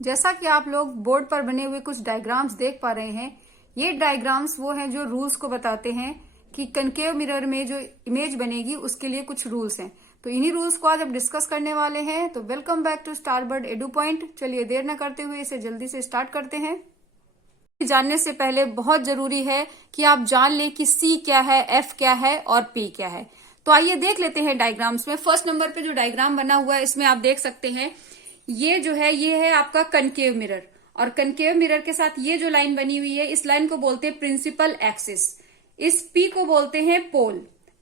जैसा कि आप लोग बोर्ड पर बने हुए कुछ डायग्राम्स देख पा रहे हैं, ये डायग्राम्स वो हैं जो रूल्स को बताते हैं कि कनकेव मिरर में जो इमेज बनेगी उसके लिए कुछ रूल्स हैं। तो इन्हीं रूल्स को आज हम डिस्कस करने वाले हैं। तो welcome back to Starbird Edu Point. चलिए देर न करते हुए इसे जल्दी से स्टार्ट करते हैं। जानने से पहले बहुत जरूरी है कि आप जान लें कि सी क्या है, एफ क्या है और पी क्या है। तो आइए देख लेते हैं डायग्राम्स में। फर्स्ट नंबर पे जो डायग्राम बना हुआ है इसमें आप देख सकते हैं ये जो है ये है आपका कनकेव मिरर, और कनकेव मिरर के साथ ये जो लाइन बनी हुई है इस लाइन को बोलते हैं प्रिंसिपल एक्सिस। इस पी को बोलते हैं पोल।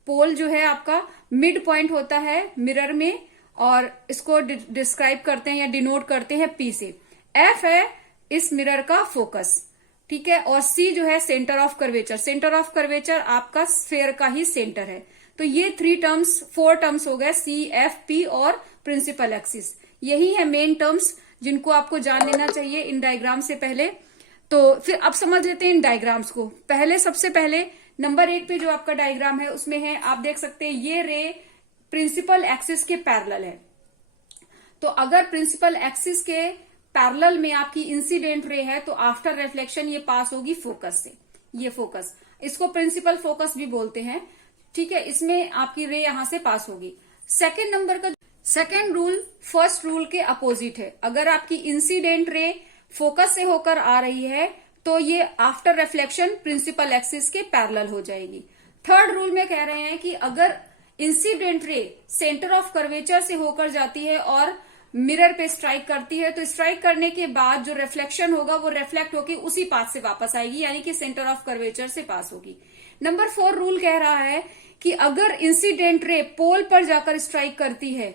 पोल जो है आपका मिड पॉइंट होता है मिरर में, और इसको डिस्क्राइब करते हैं या डिनोट करते हैं पी से। एफ है इस मिरर का फोकस, ठीक है। और सी जो है centre of curvature. Centre of curvature आपका स्फेयर का ही सेंटर है। तो ये फोर टर्म्स हो गए, सी, एफ, पी और प्रिंसिपल एक्सिस। यही है मेन टर्म्स जिनको आपको जान लेना चाहिए इन डायग्राम से पहले। तो फिर अब समझ लेते हैं इन डायग्राम्स को। सबसे पहले नंबर 1 पे जो आपका डायग्राम है उसमें है, आप देख सकते हैं ये रे प्रिंसिपल एक्सिस के पैरेलल है। तो अगर प्रिंसिपल एक्सिस के पैरेलल में आपकी इंसिडेंट रे है तो आफ्टर रिफ्लेक्शन ये पास होगी फोकस से। ये फोकस, इसको प्रिंसिपल फोकस भी बोलते हैं, ठीक है। इसमें आपकी रे यहां से पास होगी। सेकेंड नंबर का सेकेंड रूल फर्स्ट रूल के अपोजिट है। अगर आपकी इंसिडेंट रे फोकस से होकर आ रही है तो ये आफ्टर रिफ्लेक्शन प्रिंसिपल एक्सिस के पैरेलल हो जाएगी। थर्ड रूल में कह रहे हैं कि अगर incident ray centre of curvature से होकर जाती है और मिरर पे स्ट्राइक करती है तो स्ट्राइक करने के बाद जो रिफ्लेक्शन होगा वो रिफ्लेक्ट होकर उसी पाथ से वापस आएगी, यानी कि सेंटर ऑफ कर्वेचर से पास होगी। नंबर 4 रूल कह रहा है कि अगर इंसिडेंट रे पोल पर जाकर स्ट्राइक करती है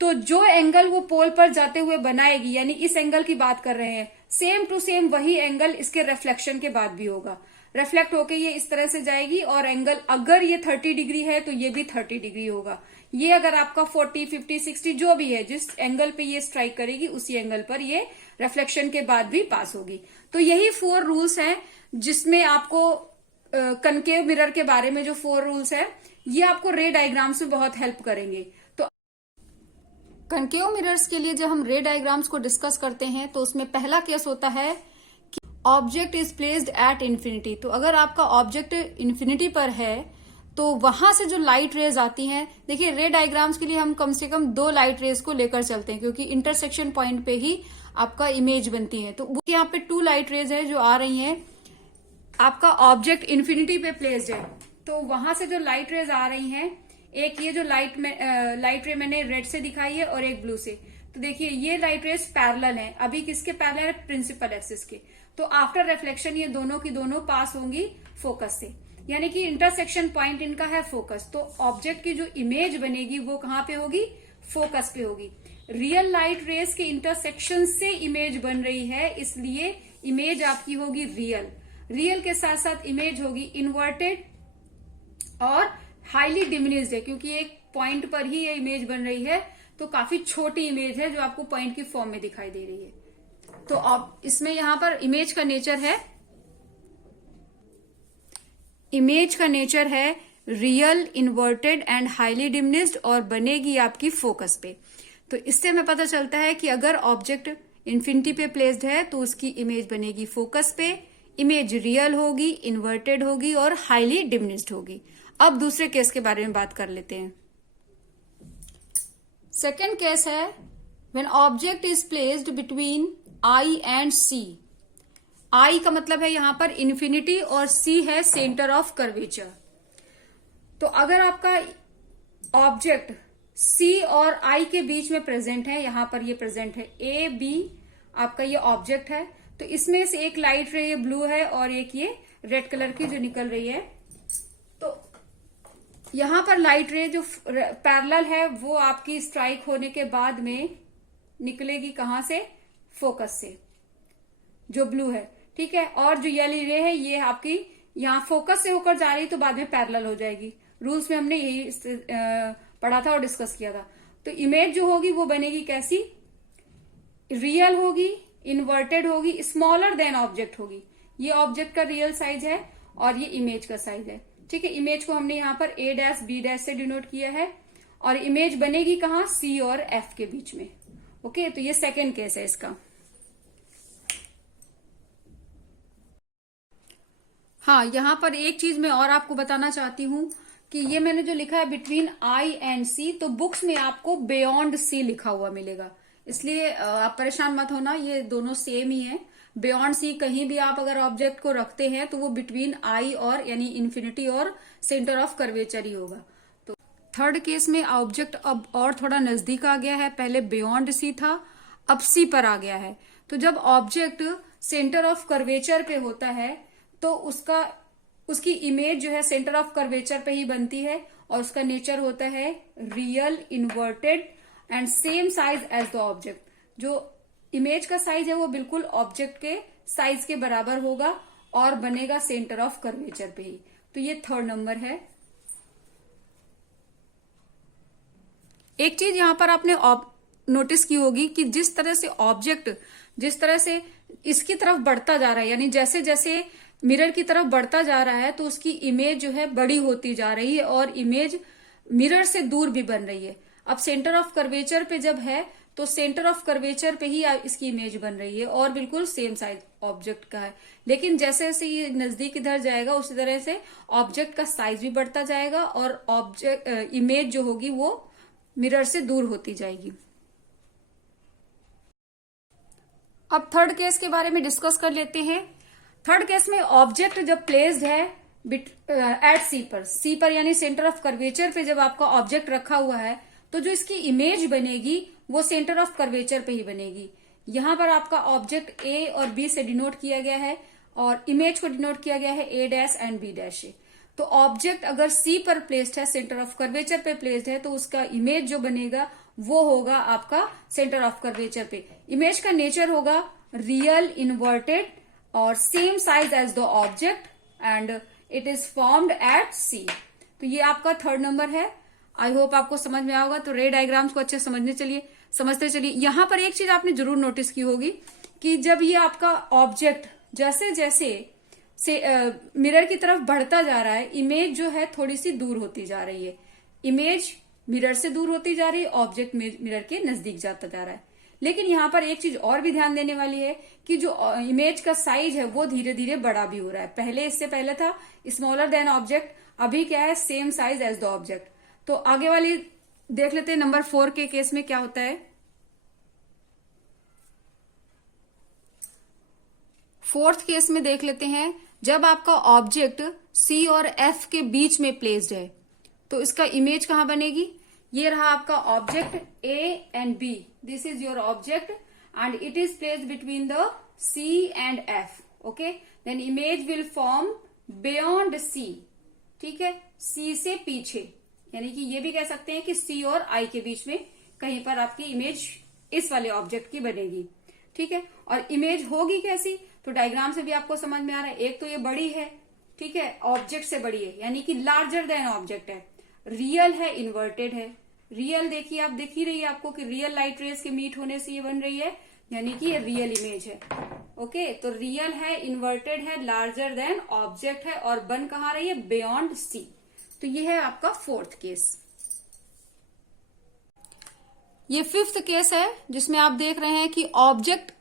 तो जो एंगल वो पोल पर जाते हुए बनाएगी, यानी इस एंगल की बात कर रहे हैं, सेम टू सेम वही एंगल इसके रिफ्लेक्शन के बाद भी होगा। रिफ्लेक्ट होके ये इस तरह से जाएगी और एंगल अगर ये 30 डिग्री है तो ये भी 30 डिग्री होगा। ये अगर आपका 40, 50, 60 जो भी है, जिस एंगल पे ये स्ट्राइक करेगी उसी एंगल पर ये रिफ्लेक्शन के बाद भी पास होगी। तो यही 4 रूल्स हैं जिसमें आपको कनकेव मिरर के बारे में जो 4 रूल्स है ये आपको रे डायग्राम्स में बहुत हेल्प करेंगे। तो कनकेव मिरर्स के लिए जब हम रे डायग्राम्स को डिस्कस करते हैं तो उसमें पहला केस होता है कि object is placed at infinity. तो अगर आपका ऑब्जेक्ट इन्फिनिटी पर है तो वहां से जो लाइट रेज आती हैं, देखिए रे डायग्राम्स के लिए हम कम से कम 2 लाइट रेज को लेकर चलते हैं क्योंकि इंटरसेक्शन पॉइंट पे ही आपका इमेज बनती है। तो यहाँ पे 2 लाइट रेज है जो आ रही हैं। आपका ऑब्जेक्ट इन्फिनिटी पे प्लेस्ड है तो वहां से जो लाइट रेज आ रही हैं, एक ये जो लाइट रे मैंने रेड से दिखाई है और एक ब्लू से। तो देखिए ये लाइट रेज पैरेलल है। अभी किसके पैरेलल है? प्रिंसिपल एक्सिस के। तो आफ्टर रिफ्लेक्शन ये दोनों की दोनों पास होंगी फोकस से, यानी कि इंटरसेक्शन पॉइंट इनका है फोकस। तो ऑब्जेक्ट की जो इमेज बनेगी वो कहां पे होगी? फोकस पे होगी। रियल लाइट रेज के इंटरसेक्शन से इमेज बन रही है, इसलिए इमेज आपकी होगी रियल। रियल के साथ साथ इमेज होगी इन्वर्टेड और हाईली डिमिनिश्ड है, क्योंकि एक पॉइंट पर ही ये इमेज बन रही है तो काफी छोटी इमेज है जो आपको पॉइंट की फॉर्म में दिखाई दे रही है। तो अब इसमें यहां पर इमेज का नेचर है real, inverted and highly diminished और बनेगी आपकी फोकस पे। तो इससे हमें पता चलता है कि अगर ऑब्जेक्ट इन्फिनिटी पे प्लेस्ड है तो उसकी इमेज बनेगी फोकस पे, इमेज रियल होगी, इन्वर्टेड होगी और हाईली डिमिनिश्ड होगी। अब दूसरे केस के बारे में बात कर लेते हैं। सेकेंड केस है when object is placed between I and C. I का मतलब है यहां पर इन्फिनिटी और सी है सेंटर ऑफ कर्वेचर। तो अगर आपका ऑब्जेक्ट सी और आई के बीच में प्रेजेंट है, यहां पर ये प्रेजेंट है, ए बी आपका ये ऑब्जेक्ट है, तो इसमें से एक लाइट रे ये ब्लू है और एक ये रेड कलर की जो निकल रही है। तो यहां पर लाइट रे जो पैरेलल है वो आपकी स्ट्राइक होने के बाद में निकलेगी कहां से? फोकस से, जो ब्लू है, ठीक है। और जो येलो रे है ये आपकी यहां फोकस से होकर जा रही तो बाद में पैरेलल हो जाएगी। रूल्स में हमने यही पढ़ा था और डिस्कस किया था। तो इमेज जो होगी वो बनेगी कैसी? रियल होगी, इन्वर्टेड होगी, स्मॉलर देन ऑब्जेक्ट होगी। ये ऑब्जेक्ट का रियल साइज है और ये इमेज का साइज है, ठीक है। इमेज को हमने यहाँ पर A डैश B डैश से डिनोट किया है और इमेज बनेगी कहाँ? C और F के बीच में। ओके, तो ये सेकेंड केस है इसका। हाँ, यहाँ पर एक चीज मैं और आपको बताना चाहती हूँ कि ये मैंने जो लिखा है बिटवीन आई एंड सी, तो बुक्स में आपको बियॉन्ड सी लिखा हुआ मिलेगा, इसलिए आप परेशान मत होना, ये दोनों सेम ही है। बियॉन्ड सी कहीं भी आप अगर ऑब्जेक्ट को रखते हैं तो वो बिटवीन आई और यानी इन्फिनिटी और सेंटर ऑफ कर्वेचर ही होगा। तो थर्ड केस में ऑब्जेक्ट अब और थोड़ा नजदीक आ गया है, पहले बियॉन्ड सी था, अब सी पर आ गया है। तो जब ऑब्जेक्ट सेंटर ऑफ कर्वेचर पे होता है तो उसकी इमेज जो है सेंटर ऑफ कर्वेचर पे ही बनती है, और उसका नेचर होता है real, inverted and same size as the object. जो इमेज का साइज है वो बिल्कुल ऑब्जेक्ट के साइज के बराबर होगा और बनेगा सेंटर ऑफ कर्वेचर पे ही। तो ये थर्ड नंबर है। एक चीज यहां पर आपने नोटिस की होगी कि जिस तरह से ऑब्जेक्ट जिस तरह से इसकी तरफ बढ़ता जा रहा है, यानी जैसे जैसे मिरर की तरफ बढ़ता जा रहा है तो उसकी इमेज जो है बड़ी होती जा रही है और इमेज मिरर से दूर भी बन रही है। अब सेंटर ऑफ कर्वेचर पे जब है तो सेंटर ऑफ कर्वेचर पे ही इसकी इमेज बन रही है और बिल्कुल सेम साइज ऑब्जेक्ट का है। लेकिन जैसे जैसे ये नजदीक इधर जाएगा उसी तरह से ऑब्जेक्ट का साइज भी बढ़ता जाएगा और ऑब्जेक्ट इमेज जो होगी वो मिरर से दूर होती जाएगी। अब थर्ड केस के बारे में डिस्कस कर लेते हैं। थर्ड केस में ऑब्जेक्ट जब प्लेस्ड है एट सी पर यानी सेंटर ऑफ कर्वेचर पे जब आपका ऑब्जेक्ट रखा हुआ है तो जो इसकी इमेज बनेगी वो सेंटर ऑफ कर्वेचर पे ही बनेगी। यहां पर आपका ऑब्जेक्ट ए और बी से डिनोट किया गया है और इमेज को डिनोट किया गया है A dash and B dash से। तो ऑब्जेक्ट अगर सी पर प्लेस्ड है, सेंटर ऑफ कर्वेचर पे प्लेस्ड है, तो उसका इमेज जो बनेगा वो होगा आपका सेंटर ऑफ कर्वेचर पे। इमेज का नेचर होगा रियल, इन्वर्टेड और same size as the object and it is formed at C. तो ये आपका थर्ड नंबर है। आई होप आपको समझ में आएगा। तो रे डायग्राम्स को अच्छे समझते चलिए। यहां पर एक चीज आपने जरूर नोटिस की होगी कि जब ये आपका ऑब्जेक्ट जैसे जैसे मिरर की तरफ बढ़ता जा रहा है, इमेज जो है थोड़ी सी दूर होती जा रही है। इमेज मिरर से दूर होती जा रही है, ऑब्जेक्ट मिरर के नजदीक जाता जा रहा है। लेकिन यहाँ पर एक चीज और भी ध्यान देने वाली है कि जो इमेज का साइज है वो धीरे धीरे बड़ा भी हो रहा है। पहले इससे पहले था स्मॉलर देन ऑब्जेक्ट, अभी क्या है same size as the object. तो आगे वाली देख लेते हैं नंबर 4 के केस में क्या होता है। फोर्थ केस में देख लेते हैं, जब आपका ऑब्जेक्ट सी और एफ के बीच में प्लेस्ड है तो इसका इमेज कहां बनेगी। ये रहा आपका object A and B, this is your object and it is placed between the C and F. Okay, then image will form beyond C. ठीक है, सी से पीछे, यानी कि ये भी कह सकते हैं कि सी और आई के बीच में कहीं पर आपकी इमेज इस वाले ऑब्जेक्ट की बनेगी। ठीक है, और इमेज होगी कैसी, तो डायग्राम से भी आपको समझ में आ रहा है। एक तो ये बड़ी है, ठीक है, ऑब्जेक्ट से बड़ी है, यानी कि लार्जर देन ऑब्जेक्ट है। रियल है, इन्वर्टेड है। रियल देखिए, आप देख ही रही है आपको कि रियल लाइट रेज के मीट होने से ये बन रही है, यानी कि ये रियल इमेज है। ओके, तो रियल है, इन्वर्टेड है, लार्जर देन ऑब्जेक्ट है और बन कहां रही है, बियॉन्ड सी। तो ये है आपका फोर्थ केस। ये फिफ्थ केस है जिसमें आप देख रहे हैं कि ऑब्जेक्ट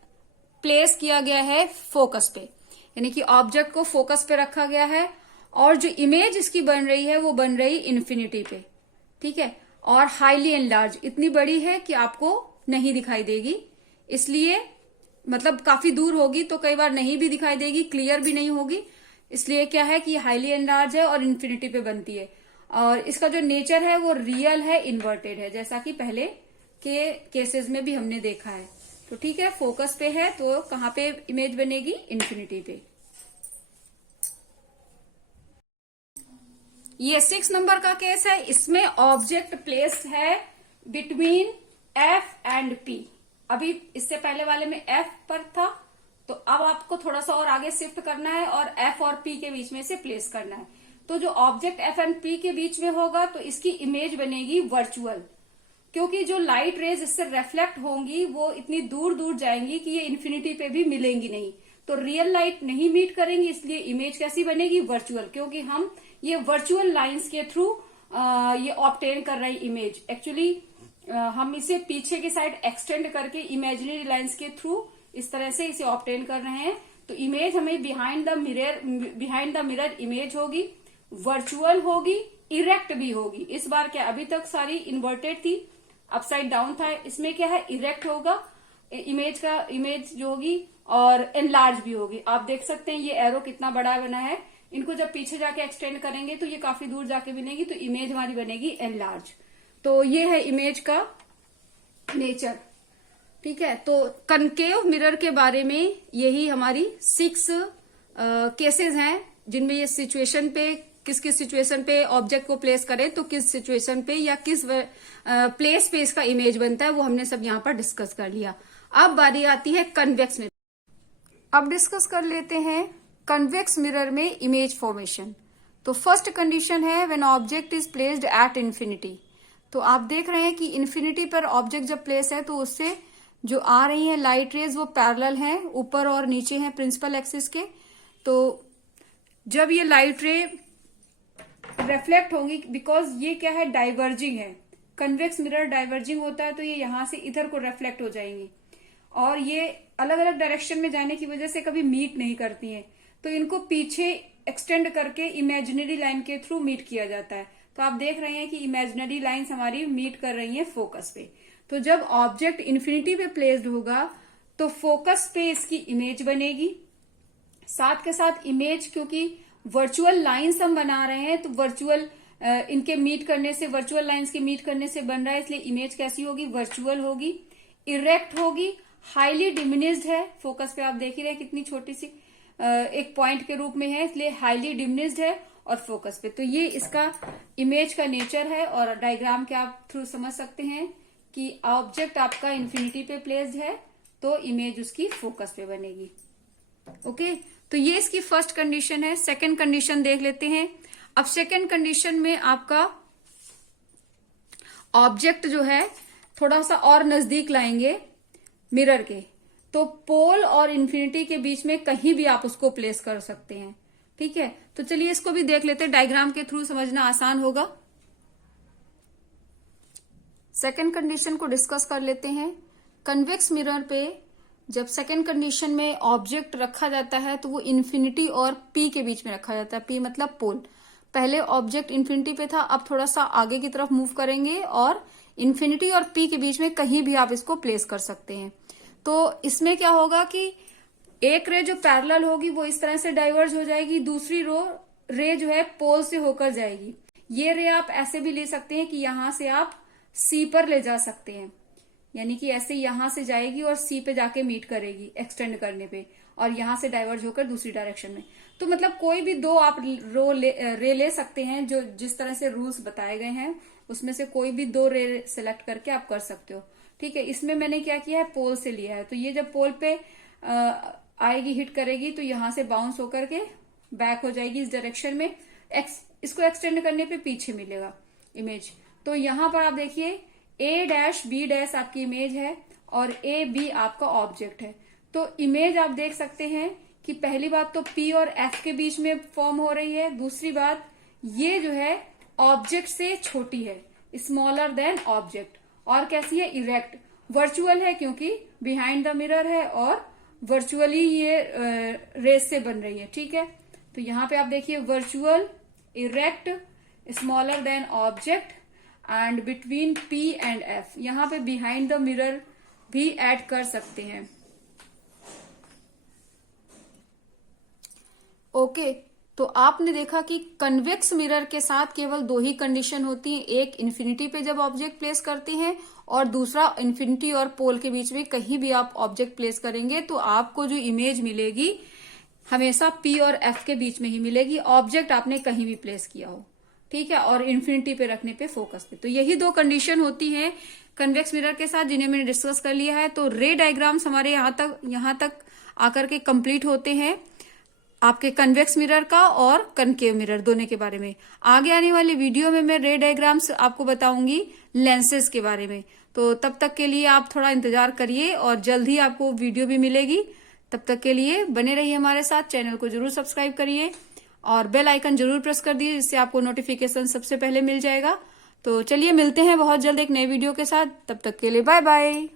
प्लेस किया गया है फोकस पे, यानी कि ऑब्जेक्ट को फोकस पे रखा गया है और जो इमेज इसकी बन रही है वो बन रही इन्फिनिटी पे। ठीक है, और हाईली एनलार्ज, इतनी बड़ी है कि आपको नहीं दिखाई देगी, इसलिए मतलब काफी दूर होगी तो कई बार नहीं भी दिखाई देगी, क्लियर भी नहीं होगी। इसलिए क्या है कि हाईली एनलार्ज है और इन्फिनिटी पे बनती है। और इसका जो नेचर है वो रियल है, इन्वर्टेड है, जैसा कि पहले के केसेस में भी हमने देखा है। तो ठीक है, फोकस पे है तो कहां पे इमेज बनेगी, इन्फिनिटी पे। ये 6 नंबर का केस है। इसमें ऑब्जेक्ट प्लेस है बिटवीन एफ एंड पी। अभी इससे पहले वाले में एफ पर था, तो अब आपको थोड़ा सा और आगे शिफ्ट करना है और एफ और पी के बीच में से प्लेस करना है। तो जो ऑब्जेक्ट एफ एंड पी के बीच में होगा तो इसकी इमेज बनेगी वर्चुअल, क्योंकि जो लाइट रेज इससे रिफ्लेक्ट होंगी वो इतनी दूर दूर जाएंगी कि ये इन्फिनिटी पे भी मिलेंगी नहीं, तो रियल लाइट नहीं मीट करेंगी, इसलिए इमेज कैसी बनेगी, वर्चुअल। क्योंकि हम ये वर्चुअल लाइंस के थ्रू ये ऑब्टेन कर रहे हैं इमेज। एक्चुअली हम इसे पीछे की साइड एक्सटेंड करके इमेजिनरी लाइंस के थ्रू इस तरह से इसे ऑब्टेन कर रहे हैं तो इमेज हमें बिहाइंड द मिरर इमेज होगी, वर्चुअल होगी, इरेक्ट भी होगी। इस बार क्या, अभी तक सारी इन्वर्टेड थी, अपसाइड डाउन था, इसमें क्या है, इरेक्ट होगा इमेज जो होगी, और एनलार्ज भी होगी। आप देख सकते हैं ये एरो कितना बड़ा बना है, इनको जब पीछे जाके एक्सटेंड करेंगे तो ये काफी दूर जाके बनेगी, तो इमेज हमारी बनेगी एनलार्ज। तो ये है इमेज का नेचर, ठीक है। तो कनकेव मिरर के बारे में यही हमारी 6 केसेस हैं, जिनमें ये सिचुएशन पे किस किस सिचुएशन पे ऑब्जेक्ट को प्लेस करें तो किस सिचुएशन पे या किस प्लेस पे इसका इमेज बनता है, वो हमने सब यहाँ पर डिस्कस कर लिया। अब बारी आती है कन्वेक्स मिरर। अब डिस्कस कर लेते हैं कन्वेक्स मिरर में इमेज फॉर्मेशन। तो फर्स्ट कंडीशन है when object is placed at infinity. तो आप देख रहे हैं कि इन्फिनिटी पर ऑब्जेक्ट जब प्लेस है तो उससे जो आ रही है लाइट रेज वो पैरेलल हैं, ऊपर और नीचे हैं प्रिंसिपल एक्सिस के। तो जब ये लाइट रे रिफ्लेक्ट होंगी, बिकॉज ये क्या है, डाइवर्जिंग है, कन्वेक्स मिरर डाइवर्जिंग होता है, तो ये यहां से इधर को रिफ्लेक्ट हो जाएंगी, और ये अलग अलग डायरेक्शन में जाने की वजह से कभी मीट नहीं करती हैं, तो इनको पीछे एक्सटेंड करके इमेजिनरी लाइन के थ्रू मीट किया जाता है। तो आप देख रहे हैं कि इमेजिनरी लाइंस हमारी मीट कर रही हैं फोकस पे। तो जब ऑब्जेक्ट इन्फिनिटी पे प्लेस्ड होगा तो फोकस पे इसकी इमेज बनेगी, साथ के साथ इमेज, क्योंकि वर्चुअल लाइंस हम बना रहे हैं तो वर्चुअल इनके मीट करने से, वर्चुअल लाइंस के मीट करने से बन रहा है, इसलिए इमेज कैसी होगी, वर्चुअल होगी, इरेक्ट होगी, हाईली डिमिनिश्ड है, फोकस पे आप देख ही रहे कितनी छोटी सी एक पॉइंट के रूप में है, इसलिए हाईली डिमिनिश्ड है, और फोकस पे। तो ये इसका इमेज का नेचर है, और डायग्राम के आप थ्रू समझ सकते हैं कि ऑब्जेक्ट आपका इन्फिनिटी पे प्लेस्ड है तो इमेज उसकी फोकस पे बनेगी। ओके, तो ये इसकी फर्स्ट कंडीशन है। सेकंड कंडीशन देख लेते हैं। अब सेकंड कंडीशन में आपका ऑब्जेक्ट जो है थोड़ा सा और नजदीक लाएंगे मिरर के, तो पोल और इन्फिनिटी के बीच में कहीं भी आप उसको प्लेस कर सकते हैं, ठीक है। तो चलिए इसको भी देख लेते हैं, डायग्राम के थ्रू समझना आसान होगा। सेकंड कंडीशन को डिस्कस कर लेते हैं। कन्वेक्स मिरर पे जब सेकंड कंडीशन में ऑब्जेक्ट रखा जाता है तो वो इन्फिनिटी और पी के बीच में रखा जाता है। पी मतलब पोल। पहले ऑब्जेक्ट इन्फिनिटी पे था, अब थोड़ा सा आगे की तरफ मूव करेंगे और इन्फिनिटी और पी के बीच में कहीं भी आप इसको प्लेस कर सकते हैं। तो इसमें क्या होगा कि एक रे जो पैरेलल होगी वो इस तरह से डाइवर्ज हो जाएगी, दूसरी रे जो है पोल से होकर जाएगी। ये रे आप ऐसे भी ले सकते हैं कि यहां से आप सी पर ले जा सकते हैं, यानी कि ऐसे यहां से जाएगी और सी पे जाके मीट करेगी एक्सटेंड करने पे, और यहां से डाइवर्ज होकर दूसरी डायरेक्शन में। तो मतलब कोई भी दो आप रे ले सकते हैं, जो जिस तरह से रूल्स बताए गए हैं उसमें से कोई भी 2 रे सिलेक्ट करके आप कर सकते हो, ठीक है। इसमें मैंने क्या किया है, पोल से लिया है। तो ये जब पोल पे आएगी, हिट करेगी, तो यहां से बाउंस होकर के बैक हो जाएगी इस डायरेक्शन में, इसको एक्सटेंड करने पे पीछे मिलेगा इमेज। तो यहां पर आप देखिए A', B' आपकी इमेज है और AB आपका ऑब्जेक्ट है। तो इमेज आप देख सकते हैं कि पहली बात तो P और F के बीच में फॉर्म हो रही है, दूसरी बात ये जो है ऑब्जेक्ट से छोटी है, स्मॉलर देन ऑब्जेक्ट, और कैसी है, इरेक्ट, वर्चुअल है क्योंकि बिहाइंड द मिरर है और वर्चुअली ये रेस से बन रही है, ठीक है। तो यहाँ पे आप देखिए virtual, erect, smaller than object and between P and F। यहाँ पे बिहाइंड द मिरर भी ऐड कर सकते हैं। ओके, तो आपने देखा कि कन्वेक्स मिरर के साथ केवल 2 ही कंडीशन होती हैं, एक इन्फिनिटी पे जब ऑब्जेक्ट प्लेस करते हैं और दूसरा इन्फिनिटी और पोल के बीच में कहीं भी आप ऑब्जेक्ट प्लेस करेंगे तो आपको जो इमेज मिलेगी हमेशा P और F के बीच में ही मिलेगी, ऑब्जेक्ट आपने कहीं भी प्लेस किया हो, ठीक है, और इन्फिनिटी पे रखने पे, फोकस पे। तो यही 2 कंडीशन होती हैं कन्वेक्स मिरर के साथ, जिन्हें मैंने डिस्कस कर लिया है। तो रे डायग्राम्स हमारे यहाँ तक आकर के कंप्लीट होते हैं आपके कन्वेक्स मिरर का और कनकेव मिरर दोनों के बारे में। आगे आने वाली वीडियो में मैं रे डायग्राम्स आपको बताऊंगी लेंसेज के बारे में। तो तब तक के लिए आप थोड़ा इंतजार करिए और जल्द ही आपको वीडियो भी मिलेगी। तब तक के लिए बने रहिए हमारे साथ, चैनल को जरूर सब्सक्राइब करिए और बेल आइकन जरूर प्रेस कर दिए, जिससे आपको नोटिफिकेशन सबसे पहले मिल जाएगा। तो चलिए मिलते हैं बहुत जल्द एक नए वीडियो के साथ, तब तक के लिए बाय बाय।